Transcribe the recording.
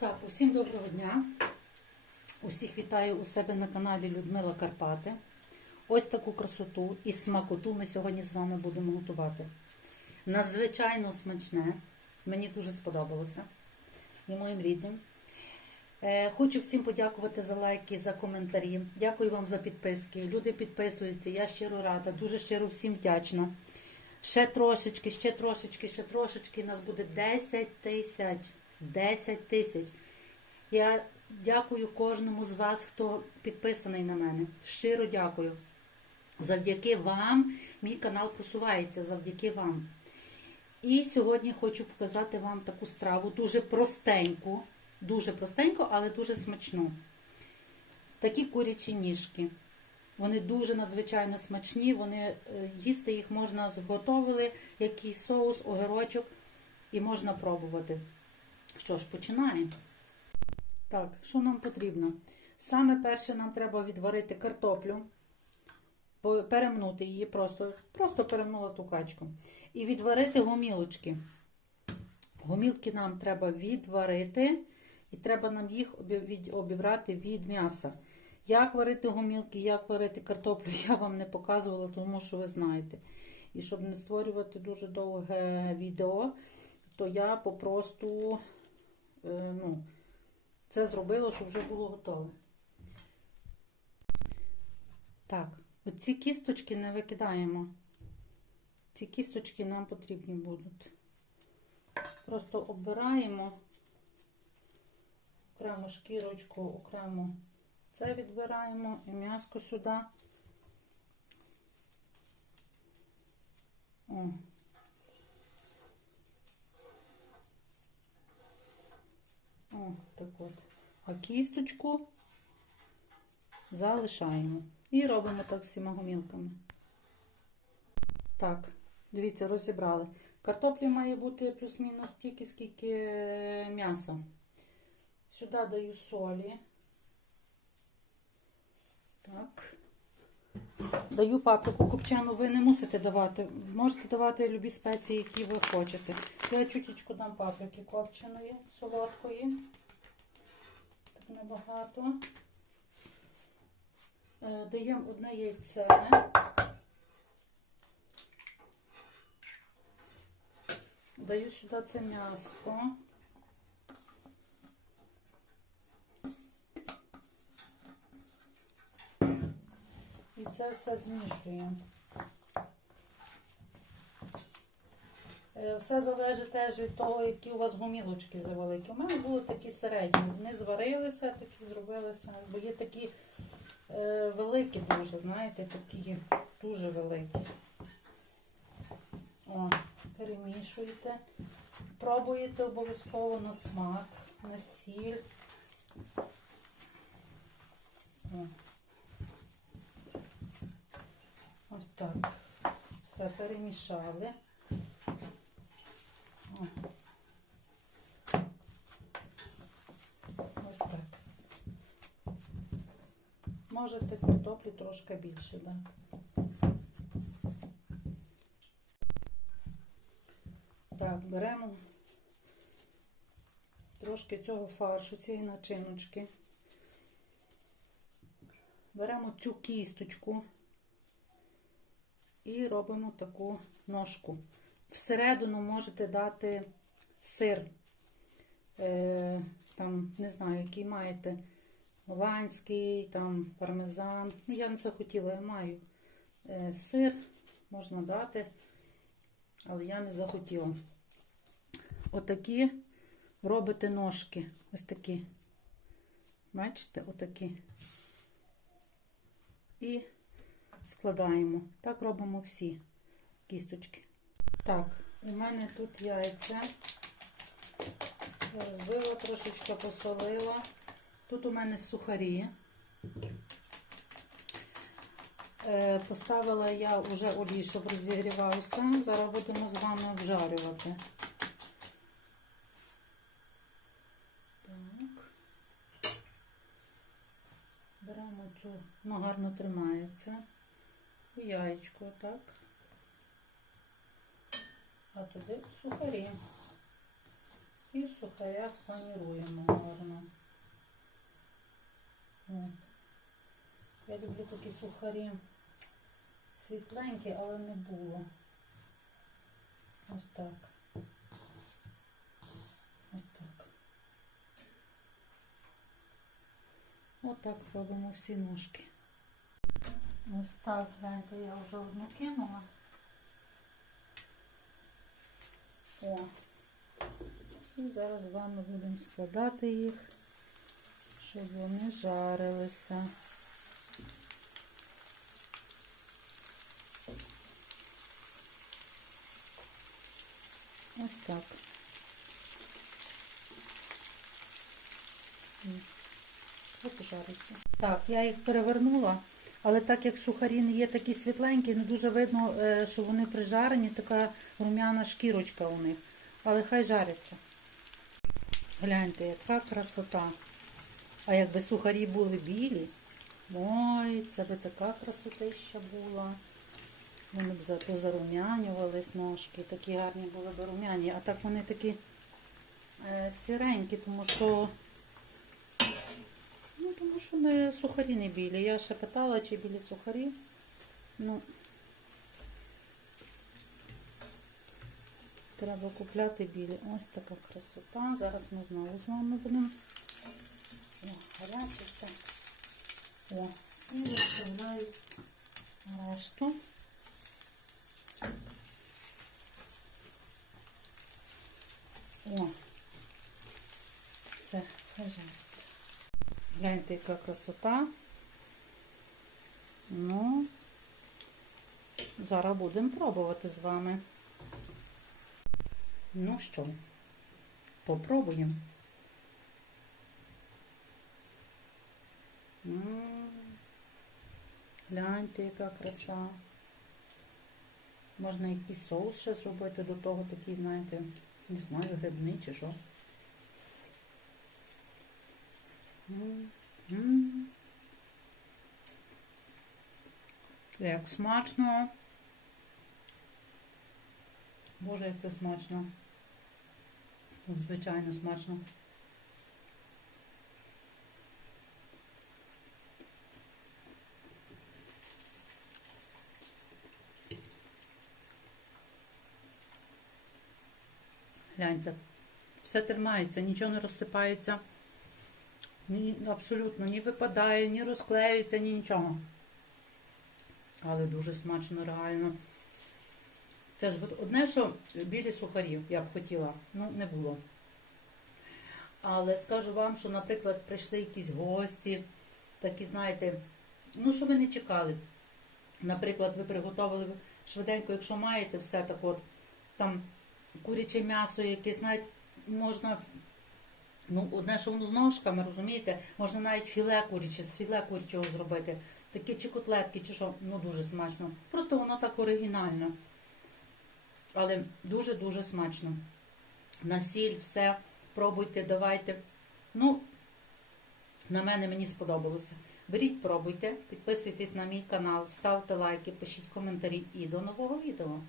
Так, усім доброго дня. Усіх вітаю у себе на каналі Людмила Карпати. Ось таку красоту і смакоту ми сьогодні з вами будемо готувати. Надзвичайно смачне. Мені дуже сподобалося і моїм рідним. Е, Хочу всім подякувати за лайки, за коментарі. Дякую вам за підписки. Люди підписуються. Я щиро рада, дуже щиро всім вдячна. Ще трошечки, ще трошечки, ще трошечки. Нас буде 10 тисяч. 10 тисяч. Я дякую кожному з вас, хто підписаний на мене. Щиро дякую. Завдяки вам мій канал просувається, завдяки вам. І сьогодні хочу показати вам таку страву, дуже простеньку, дуже простеньку, але дуже смачну. Такі курячі ніжки. Вони дуже надзвичайно смачні. Вони е, їсти їх можна зготовили, якийсь соус, огірочок, і можна пробувати. Що ж, починаємо. Так, що нам потрібно? Саме перше нам треба відварити картоплю, перемнути її, просто, просто перемнула ту качку. І відварити гомілочки. Гомілки нам треба відварити, і треба нам їх обібрати від м'яса. Як варити гомілки, як варити картоплю, я вам не показувала, тому що ви знаєте. І щоб не створювати дуже довге відео, то я попросту ну, це зробила, щоб вже було готове. Так, оці кісточки не викидаємо. Ці кісточки нам потрібні будуть. Просто оббираємо окремо шкірочку, окремо це відбираємо і м'яско сюди. О. О, так от. А кісточку залишаємо. І робимо так всіма гомілками. Так, дивіться, розібрали. Картоплі має бути плюс-мінус стільки, скільки м'яса. Сюди даю солі. Так. Даю паприку копчену, ви не мусите давати. Можете давати любі спеції, які ви хочете. Я чуточку дам паприки копченої, солодкої. Небагато. Е, Даємо одне яйце. Даю сюди це м'ясо. І це все змішуємо. Все залежить теж від того, які у вас гомілочки завеликі. У мене були такі середні. Вони зварилися, такі зробилися, бо є такі е, великі дуже, знаєте, такі дуже великі. О, перемішуєте. Пробуєте обов'язково на смак, на сіль. О. Ось так. Все перемішали. Ось так. Можете картоплі трошки більше дати. Так, беремо трошки цього фаршу, цієї начиночки. Беремо цю кісточку і робимо таку ножку. Всередину можете дати сир. Е, там, не знаю, який маєте. Голландський, там пармезан. Ну, я не це хотіла, я маю е, сир, можна дати, але я не захотіла. Отакі робите ножки. Ось такі. Бачите, отакі. І складаємо. Так робимо всі кісточки. Так, у мене тут яйця. Розбила, трошечки посолила. Тут у мене сухарі. Е, Поставила я вже олій, щоб розігрівався. Зараз будемо з вами обжарювати. Так. Беремо цю, ну гарно тримається. Яєчко, так. А туди сухарі. І в сухарях паніруємо гарно. Я люблю такі сухарі світленькі, але не було. Ось так. Ось так. Отак робимо всі ножки. Ось так, гляньте, я вже одну кинула. О. І зараз з вами будемо складати їх, щоб вони жарилися. Ось так. Жариться. Так, я їх перевернула, але так як сухарі не є такі світленькі, не дуже видно, е, що вони прижарені, така рум'яна шкірочка у них. Але хай жаряться. Гляньте, яка красота. А якби сухарі були білі, ой, це би така красотища була. Вони б зато зарум'янювались ножки, такі гарні були б рум'яні. А так вони такі е, сіренькі, тому що тому що не сухарі не білі. Я ще питала, чи білі сухарі. Ну, треба купляти білі. Ось така красота. Зараз ми знову з вами будемо. Гаряче. О, і виставляю решту. О, все, хай. Гляньте, яка красота. Ну, зараз будемо пробувати з вами. Ну що, попробуємо. Гляньте, яка краса. Можна якийсь соус ще зробити до того, такий, знаєте, не знаю, грибний чи що. Як смачно. Боже, як це смачно. Звичайно смачно. Гляньте, все тримається, нічого не розсипається. Ні, абсолютно ні випадає, ні розклеюється, ні нічого. Але дуже смачно, реально. Це ж одне, що білі сухарі я б хотіла, ну не було. Але скажу вам, що, наприклад, прийшли якісь гості, такі, знаєте, ну, що ви не чекали. Наприклад, ви приготували швиденько, якщо маєте все так от, там куряче м'ясо якесь, навіть можна, ну, одне, що воно з ножками, розумієте, можна навіть філе куряче, з філе курячого зробити. Такі чи котлетки, чи що, ну дуже смачно. Просто воно так оригінально. Але дуже-дуже смачно. На сіль, все, пробуйте, давайте. Ну, на мене мені сподобалося. Беріть, пробуйте, підписуйтесь на мій канал, ставте лайки, пишіть коментарі і до нового відео.